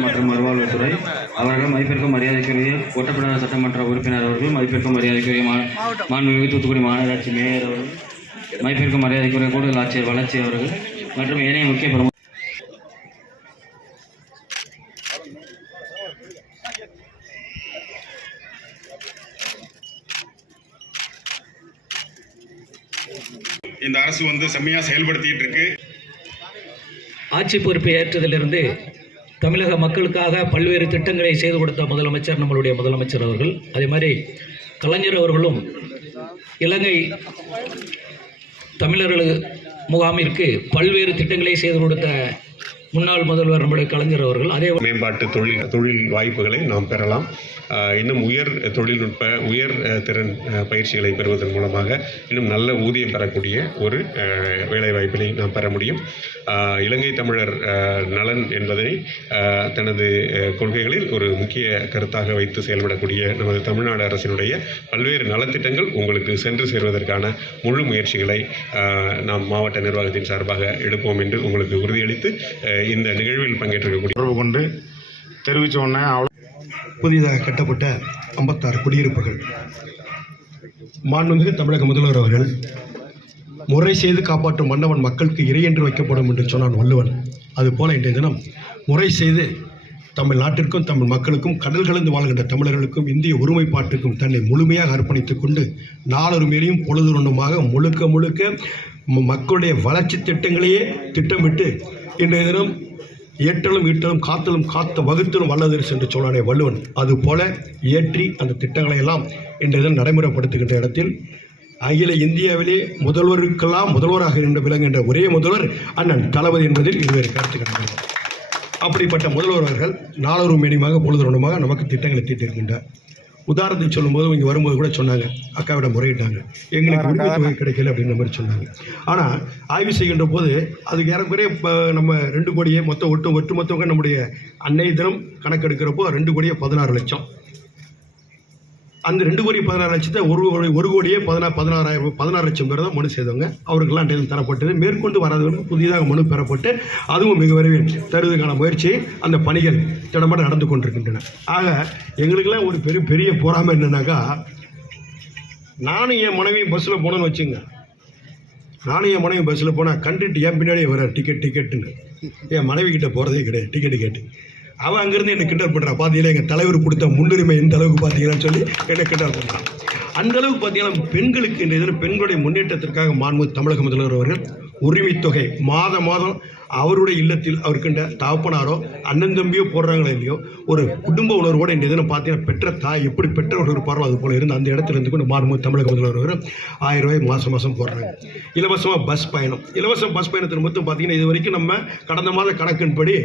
மற்றும் மறுவாழ்வுத்துறை அவர்கள் மதிப்பிற்கும் மரியாதைக்குரிய ஒட்டப்படாத சட்டமன்ற உறுப்பினர் அவர்கள் மதிப்பிற்கும் மரியாதைக்குரிய மாண்புமிகு தூத்துக்குடி மாநகராட்சி மேயர் அவர்கள் மதிப்பிற்கும் மரியாதைக்குரிய கூடுதல் ஆட்சியர் வளர்ச்சி அவர்கள் மற்றும் ஏனைய முக்கிய பிரமுக இந்த அரசு வந்து செம்மையாக செயல்படுத்திட்டு இருக்கு ஆட்சி பொறுப்பை ஏற்றதிலிருந்து தமிழக மக்களுக்காக பல்வேறு திட்டங்களை செய்து கொடுத்த முதலமைச்சர் நம்மளுடைய முதலமைச்சர் அவர்கள். அதே மாதிரி கலைஞர் அவர்களும் இலங்கை தமிழர்கள் முகாமிற்கு பல்வேறு திட்டங்களை செய்து கொடுத்த முன்னாள் முதல்வர் நம்முடைய கலைஞர் அவர்கள் அதே மேம்பாட்டு தொழில் தொழில் வாய்ப்புகளை நாம் பெறலாம். இன்னும் உயர் தொழில்நுட்ப உயர் திறன் பயிற்சிகளை பெறுவதன் மூலமாக இன்னும் நல்ல ஊதியம் பெறக்கூடிய ஒரு வேலைவாய்ப்பினை நாம் பெற முடியும். இலங்கை தமிழர் நலன் என்பதை தனது கொள்கைகளில் ஒரு முக்கிய கருத்தாக வைத்து செயல்படக்கூடிய நமது தமிழ்நாடு அரசினுடைய பல்வேறு நலத்திட்டங்கள் உங்களுக்கு சென்று சேர்வதற்கான முழு முயற்சிகளை நாம் மாவட்ட நிர்வாகத்தின் சார்பாக எடுப்போம் என்று உங்களுக்கு உறுதியளித்து இந்த நிகழ்வில் பங்கேற்றிருக்கக்கூடிய தொடர்பு கொண்டு தெரிவித்த உடனே அவ்வளோ புதிதாக கட்டப்பட்ட ஐம்பத்தாறு குடியிருப்புகள். மாண்புமிகு தமிழக முதல்வர் அவர்கள் முறை செய்து காப்பாற்றும் மன்னவன் மக்களுக்கு இறை என்று வைக்கப்படும் என்று சொன்னான் வள்ளுவன். அதுபோல இன்றைய தினம் முறை செய்து தமிழ் நாட்டிற்கும் தமிழ் மக்களுக்கும் கடல் கலந்து வாழ்கின்ற தமிழர்களுக்கும் இந்திய ஒருமைப்பாட்டுக்கும் தன்னை முழுமையாக அர்ப்பணித்துக் கொண்டு நாளொருமையிலையும் பொழுதுருண்டுமாக முழுக்க முழுக்க மக்களுடைய வளர்ச்சி திட்டங்களையே திட்டமிட்டு இன்றைய தினம் ஏற்றலும் ஈட்டலும் காத்தலும் காத்த வகுத்தலும் வல்லதரிசு என்று சொன்னானே வள்ளுவன் அதுபோல ஏற்றி அந்த திட்டங்களை எல்லாம் இன்றைய தினம் நடைமுறைப்படுத்துகின்ற இடத்தில் அகில இந்தியாவிலே முதல்வருக்கெல்லாம் முதல்வராக இருந்து விளங்குகின்ற ஒரே முதல்வர் அண்ணன் தளபதி என்பதில் இருவேறு கருத்துக்கள் அப்படிப்பட்ட முதல்வர் அவர்கள் நாளொரு மேனியமாக பொழுதுறமாக நமக்கு திட்டங்களை தீட்டிருக்கின்றார். உதாரணத்துக்கு சொல்லும்போது இங்கே வரும்போது கூட சொன்னாங்க. அக்காவிடம் முறையிட்டாங்க. எங்களுக்கு உரிமை தொகை கிடைக்கல அப்படின்ற மாதிரி சொன்னாங்க. ஆனால் ஆய்வு செய்கின்ற போது அதுக்கு ஏறக்குறைய இப்போ நம்ம ரெண்டு கோடியே மொத்தம் ஒட்டு ஒட்டு மொத்தமாக நம்முடைய அன்னைய தினம் கணக்கெடுக்கிறப்போ ரெண்டு கோடியே பதினாறு லட்சம். அந்த ரெண்டு கோடி பதினாறு லட்சத்தை ஒரு கோடி ஒரு கோடியே பதினா பதினாறாயிரம் பதினாறு லட்சம் பேர் தான் மனு செய்தவங்க. அவருக்கெல்லாம் டெய்லி தரப்பட்டது. மேற்கொண்டு வராதவர்களுக்கு புதிதாக மனு பெறப்பட்டு அதுவும் மிக விரைவில் தருவதற்கான முயற்சி அந்த பணிகள் திடமாக நடந்து கொண்டிருக்கின்றன. ஆக எங்களுக்கெல்லாம் ஒரு பெரிய பெரிய போராமை என்னன்னாக்கா நானும் என் மனைவி பஸ்ஸில் போனேன்னு வச்சுங்க. நானும் என் மனைவி பஸ்ஸில் போனால் கண்டுட்டு என் பின்னாடியே வர டிக்கெட் டிக்கெட்டுன்னு என் மனைவி கிட்டே போகிறதே கிடையாது. டிக்கெட்டு கேட்டு அவன் அங்கேருந்து என்னை கிண்டல் பண்ணுறான் பார்த்தீங்களா எங்கள் தலைவர் கொடுத்த முன்னுரிமை எந்த அளவுக்கு பார்த்தீங்கன்னு சொல்லி என்னை கிண்டல் பண்ணுறான் அந்த அளவுக்கு பார்த்தீங்கன்னா பெண்களுக்கு இன்றைய இதில் பெண்களுடைய முன்னேற்றத்திற்காக மாண்பு தமிழக முதல்வர் அவர்கள் உரிமை தொகை மாத மாதம் அவருடைய இல்லத்தில் அவருக்கின்ற தகப்பனாரோ அண்ணன் தம்பியோ போடுறாங்களோ இல்லையோ ஒரு குடும்ப உணர்வோடு இந்த இதில் பார்த்தீங்கன்னா பெற்ற தாய் எப்படி பெற்றவர்கள் இருப்பாரோ அது போல இருந்து அந்த இடத்துல இருந்து கொண்டு மாறும்போது தமிழக முதல்வர் ஆயிரம் ரூபாய் மாதம் மாதம் போடுறாங்க. இலவசமாக பஸ் பயணம். இலவச பஸ் பயணத்தில் மட்டும் பார்த்தீங்கன்னா இது வரைக்கும் நம்ம கடந்த மாத கணக்கின்படி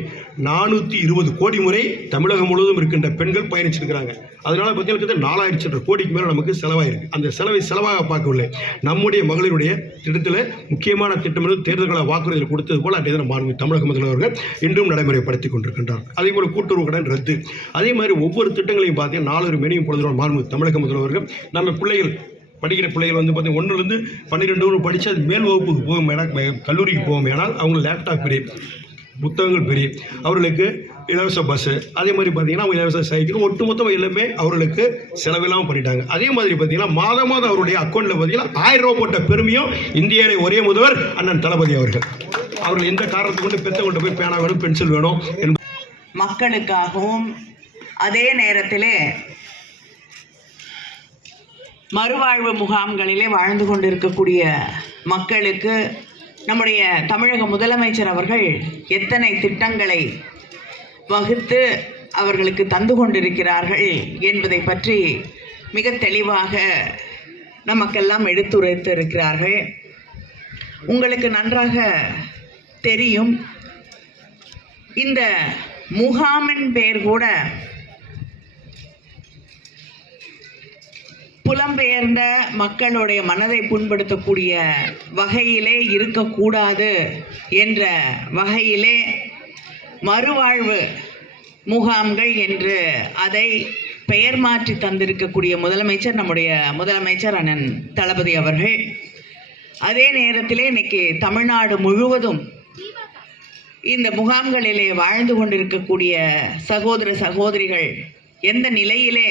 நானூற்றி இருபது கோடி முறை தமிழகம் முழுவதும் இருக்கின்ற பெண்கள் பயணிச்சிருக்கிறாங்க. அதனால பார்த்தீங்கன்னா நாலாயிரத்தி சில்லற கோடிக்கு மேலே நமக்கு செலவாயிருக்கு. அந்த செலவை செலவாக பார்க்கவில்லை. நம்முடைய மகளிருடைய திட்டத்தில் முக்கியமான திட்டம் தேர்தல்களை வாக்குறுதிகள் கொடுத்தது போல அந்த இதில் மாண்பு தமிழக முதல்வர்கள் இன்றும் நடைமுறைப்படுத்தி கொண்டிருக்கின்றார். அதே போல கூட்டுறவு கடன் ரத்து. அதே மாதிரி ஒவ்வொரு திட்டங்களையும் பார்த்தீங்கன்னா நாலொரு மெனியும் பொழுதுடன் மாண்பு தமிழக முதல்வர்கள் நம்ம பிள்ளைகள் படிக்கிற பிள்ளைகள் வந்து பார்த்தீங்கன்னா ஒன்றுலேருந்து பன்னிரெண்டு வரை படித்து அது மேல் வகுப்புக்கு போகும் ஏன்னா கல்லூரிக்கு போகும் ஏனால் அவங்க லேப்டாப் பெரிய புத்தகங்கள் பெரிய அவர்களுக்கு இலவச பஸ்ஸு அதே மாதிரி பார்த்தீங்கன்னா அவங்க இலவச சைக்கிள் ஒட்டுமொத்தமாக எல்லாமே அவர்களுக்கு செலவில்லாமல் பண்ணிட்டாங்க. அதே மாதிரி பார்த்தீங்கன்னா மாதம் மாதம் அவருடைய அக்கௌண்ட்டில் பார்த்தீங்கன்னா ஆயிரம் ரூபா போட்ட பெருமையும் இந்தியாவிலே ஒரே முதல்வர் அண்ணன் தளபதி அவர்கள். அவர்கள் எந்த காரணத்தை கொண்டு பெத்த கொண்டு போய் பேனா வேணும் பென்சில் வேணும் மக்களுக்காகவும் அதே நேரத்திலே மறுவாழ்வு முகாம்களிலே வாழ்ந்து கொண்டிருக்கக்கூடிய மக்களுக்கு நம்முடைய தமிழக முதலமைச்சர் அவர்கள் எத்தனை திட்டங்களை வகுத்து அவர்களுக்கு தந்து கொண்டிருக்கிறார்கள் என்பதை பற்றி மிக தெளிவாக நமக்கெல்லாம் எடுத்துரைத்து இருக்கிறார்கள் உங்களுக்கு நன்றாக தெரியும். இந்த முகாமின் பேர் கூட புலம்பெயர்ந்த மக்களுடைய மனதை புண்படுத்தக்கூடிய வகையிலே இருக்கக்கூடாது என்ற வகையிலே மறுவாழ்வு முகாம்கள் என்று அதை பெயர் மாற்றி தந்திருக்கக்கூடிய முதலமைச்சர் நம்முடைய முதலமைச்சர் அண்ணன் தளபதி அவர்கள். அதே நேரத்திலே இன்னைக்கு தமிழ்நாடு முழுவதும் இந்த முகாம்களிலே வாழ்ந்து கொண்டிருக்கக்கூடிய சகோதர சகோதரிகள் எந்த நிலையிலே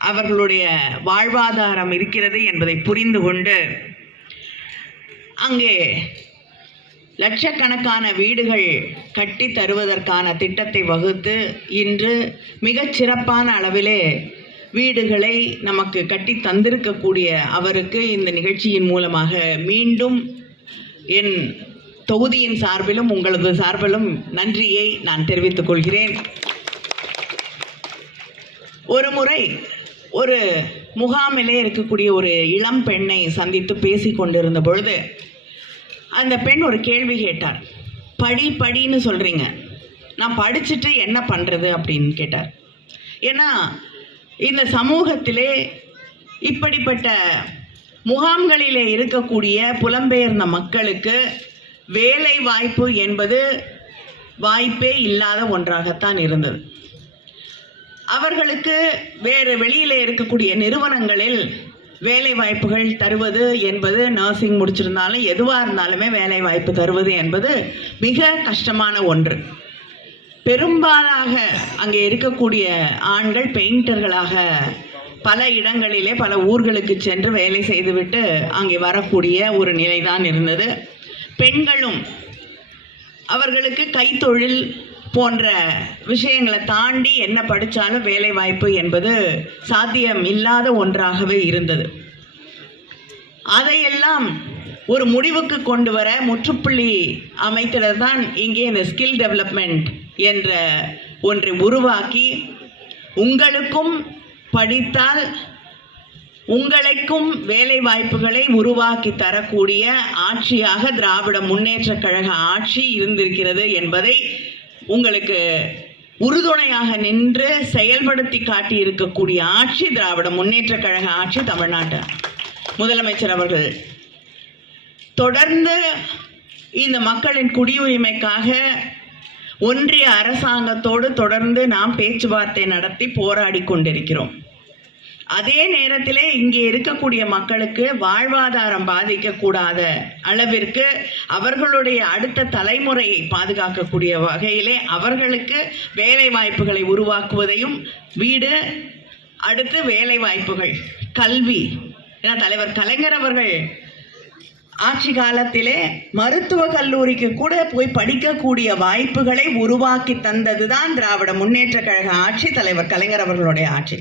அவர்களுடைய வாழ்வாதாரம் இருக்கிறது என்பதை புரிந்து கொண்டு அங்கே லட்சக்கணக்கான வீடுகள் கட்டி தருவதற்கான திட்டத்தை வகுத்து இன்று மிகச் சிறப்பான அளவிலே வீடுகளை நமக்கு கட்டி தந்திருக்கக்கூடிய அவருக்கு இந்த நிகழ்ச்சியின் மூலமாக மீண்டும் என் தொகுதியின் சார்பிலும் உங்களது சார்பிலும் நன்றியை நான் தெரிவித்துக் கொள்கிறேன். ஒரு முறை ஒரு முகாமிலே இருக்கக்கூடிய ஒரு இளம் பெண்ணை சந்தித்து பேசி கொண்டிருந்த பொழுது அந்த பெண் ஒரு கேள்வி கேட்டார். படி படின்னு சொல்கிறீங்க நான் படிச்சுட்டு என்ன பண்ணுறது அப்படின்னு கேட்டார். ஏன்னா இந்த சமூகத்திலே இப்படிப்பட்ட முகாம்களிலே இருக்கக்கூடிய புலம்பெயர்ந்த மக்களுக்கு வேலை வாய்ப்பு என்பது வாய்ப்பே இல்லாத ஒன்றாகத்தான் இருந்தது. அவர்களுக்கு வேறு வெளியில் இருக்கக்கூடிய நிறுவனங்களில் வேலை வாய்ப்புகள் தருவது என்பது நர்சிங் முடிச்சிருந்தாலும் எதுவாக இருந்தாலுமே வேலை வாய்ப்பு தருவது என்பது மிக கஷ்டமான ஒன்று. பெரும்பாலாக அங்கே இருக்கக்கூடிய ஆண்கள் பெயிண்டர்களாக பல இடங்களிலே பல ஊர்களுக்கு சென்று வேலை செய்துவிட்டு அங்கே வரக்கூடிய ஒரு நிலைதான் இருந்தது. பெண்களும் அவர்களுக்கு கைத்தொழில் போன்ற விஷயங்களை தாண்டி என்ன படித்தாலும் வேலைவாய்ப்பு என்பது சாத்தியம் இல்லாத ஒன்றாகவே இருந்தது. அதையெல்லாம் ஒரு முடிவுக்கு கொண்டு வர முற்றுப்புள்ளி அமைத்தது தான் இங்கே இந்த ஸ்கில் டெவலப்மெண்ட் என்ற ஒன்றை உருவாக்கி உங்களுக்கும் படித்தால் உங்களுக்கும் வேலை வாய்ப்புகளை உருவாக்கி தரக்கூடிய ஆட்சியாக திராவிட முன்னேற்ற கழக ஆட்சி இருந்திருக்கிறது என்பதை உங்களுக்கு உறுதுணையாக நின்று செயல்படுத்தி காட்டி இருக்கக்கூடிய ஆட்சி திராவிட முன்னேற்றக் கழக ஆட்சி தமிழ்நாட்டு. முதலமைச்சர் அவர்கள் தொடர்ந்து இந்த மக்களின் குடியுரிமைக்காக ஒன்றிய அரசாங்கத்தோடு தொடர்ந்து நாம் பேச்சுவார்த்தை நடத்தி போராடி கொண்டிருக்கிறோம். அதே நேரத்திலே இங்கே இருக்கக்கூடிய மக்களுக்கு வாழ்வாதாரம் பாதிக்கக்கூடாத அளவிற்கு அவர்களுடைய அடுத்த தலைமுறையை பாதுகாக்கக்கூடிய வகையிலே அவர்களுக்கு வேலை வாய்ப்புகளை உருவாக்குவதையும் வீடு அடுத்து வேலை வாய்ப்புகள் கல்வி. ஏன்னா தலைவர் கலைஞர் அவர்கள் ஆட்சி காலத்திலே மருத்துவ கல்லூரிக்கு கூட போய் படிக்கக்கூடிய வாய்ப்புகளை உருவாக்கி தந்தது தான் திராவிட முன்னேற்ற கழக ஆட்சி தலைவர் கலைஞர் அவர்களுடைய ஆட்சி.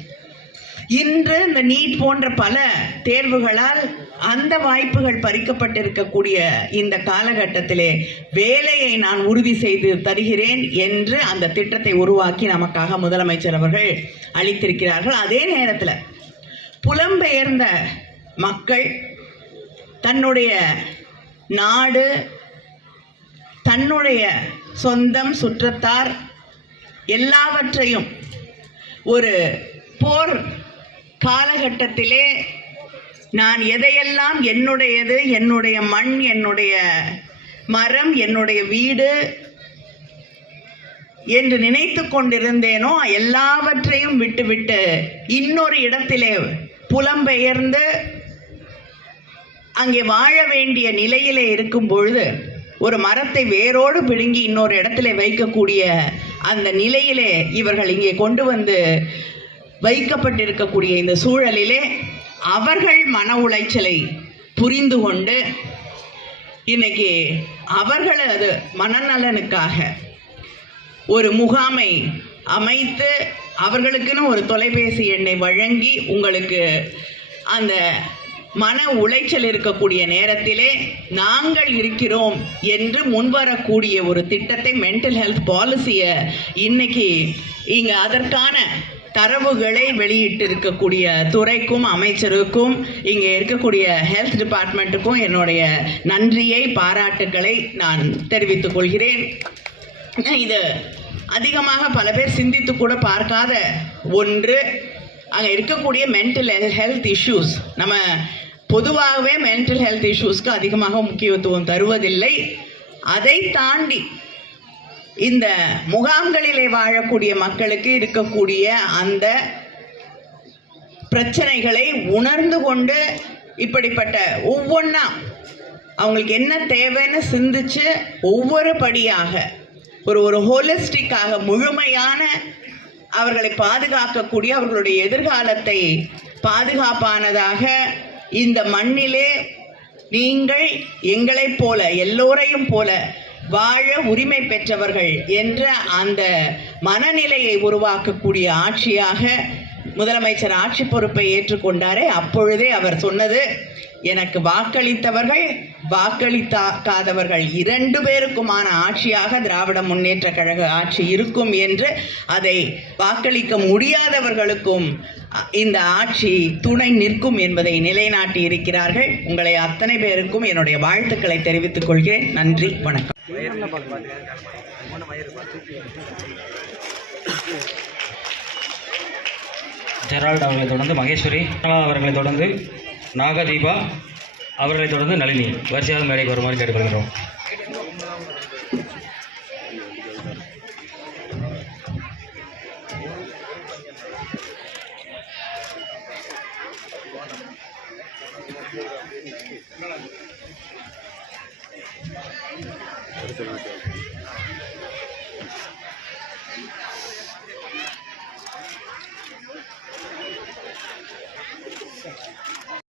இன்று இந்த நீட் போன்ற பல தேர்வுகளால் அந்த வாய்ப்புகள் பறிக்கப்பட்டிருக்கக்கூடிய இந்த காலகட்டத்திலே வேலையை நான் உறுதி செய்து தருகிறேன் என்று அந்த திட்டத்தை உருவாக்கி நமக்காக முதலமைச்சர் அவர்கள் அளித்திருக்கிறார்கள். அதே நேரத்தில் புலம்பெயர்ந்த மக்கள் தன்னுடைய நாடு தன்னுடைய சொந்தம் சுற்றத்தார் எல்லாவற்றையும் ஒரு போர் காலகட்டத்திலே நான் எதையெல்லாம் என்னுடையது என்னுடைய மண் என்னுடைய மரம் என்னுடைய வீடு என்று நினைத்து கொண்டிருந்தேனோ எல்லாவற்றையும் விட்டுவிட்டு இன்னொரு இடத்திலே புலம்பெயர்ந்து அங்கே வாழ வேண்டிய நிலையிலே இருக்கும் பொழுது ஒரு மரத்தை வேரோடு பிடுங்கி இன்னொரு இடத்துல வைக்கக்கூடிய அந்த நிலையிலே இவர்கள் இங்கே கொண்டு வந்து வைக்கப்பட்டிருக்கக்கூடிய இந்த சூழலிலே அவர்கள் மன உளைச்சலை புரிந்து கொண்டு இன்னைக்கு அவர்களது மனநலனுக்காக ஒரு முகாமை அமைத்து அவர்களுக்குன்னு ஒரு தொலைபேசி எண்ணை வழங்கி உங்களுக்கு அந்த மன உளைச்சல் இருக்கக்கூடிய நேரத்திலே நாங்கள் இருக்கிறோம் என்று முன்வரக்கூடிய ஒரு திட்டத்தை மென்டல் ஹெல்த் பாலிசியை இன்னைக்கு இங்கே அதற்கான தரவுகளை வெளியிட்டு இருக்கக்கூடிய துறைக்கும் அமைச்சருக்கும் இங்கே இருக்கக்கூடிய ஹெல்த் டிபார்ட்மெண்ட்டுக்கும் என்னுடைய நன்றியை பாராட்டுக்களை நான் தெரிவித்துக் கொள்கிறேன். இது அதிகமாக பல பேர் சிந்தித்து கூட பார்க்காத ஒன்று. அங்கே இருக்கக்கூடிய மென்டல் ஹெல்த் இஷ்யூஸ் நம்ம பொதுவாகவே மென்டல் ஹெல்த் இஷ்யூஸ்க்கு அதிகமாக முக்கியத்துவம் தருவதில்லை. அதை தாண்டி இந்த முகாம்களிலே வாழக்கூடிய மக்களுக்கு இருக்கக்கூடிய அந்த பிரச்சனைகளை உணர்ந்து கொண்டு இப்படிப்பட்ட ஒவ்வொன்றா அவங்களுக்கு என்ன தேவைன்னு சிந்திச்சு ஒவ்வொரு படியாக ஒரு ஒரு ஹோலிஸ்டிக்காக முழுமையான அவர்களை பாதுகாக்கக்கூடிய அவர்களுடைய எதிர்காலத்தை பாதுகாப்பானதாக இந்த மண்ணிலே நீங்கள் எங்களைப் போல எல்லோரையும் போல வாழ உரிமை பெற்றவர்கள் என்ற அந்த மனநிலையை உருவாக்கக்கூடிய ஆட்சியாக முதலமைச்சர் ஆட்சி பொறுப்பை ஏற்றுக்கொண்டாரே. அப்பொழுதே அவர் சொன்னது எனக்கு வாக்களித்தவர்கள் வாக்களித்தாக்காதவர்கள் இரண்டு பேருக்குமான ஆட்சியாக திராவிட முன்னேற்ற கழக ஆட்சி இருக்கும் என்று அதை வாக்களிக்க முடியாதவர்களுக்கும் இந்த ஆட்சி துணை நிற்கும் என்பதை நிலைநாட்டி இருக்கிறார்கள் உங்களை அத்தனை பேருக்கும் என்னுடைய வாழ்த்துக்களை தெரிவித்துக் கொள்கிறேன். நன்றி வணக்கம். ஜெரால்ட் அவர்களை தொடர்ந்து மகேஸ்வரி அவர்களை தொடர்ந்து நாகதீபா அவர்களை தொடர்ந்து நளினி. வரிசையாக மேடைக்கு வருமாறு கேட்டுக்கொள்கிறோம்.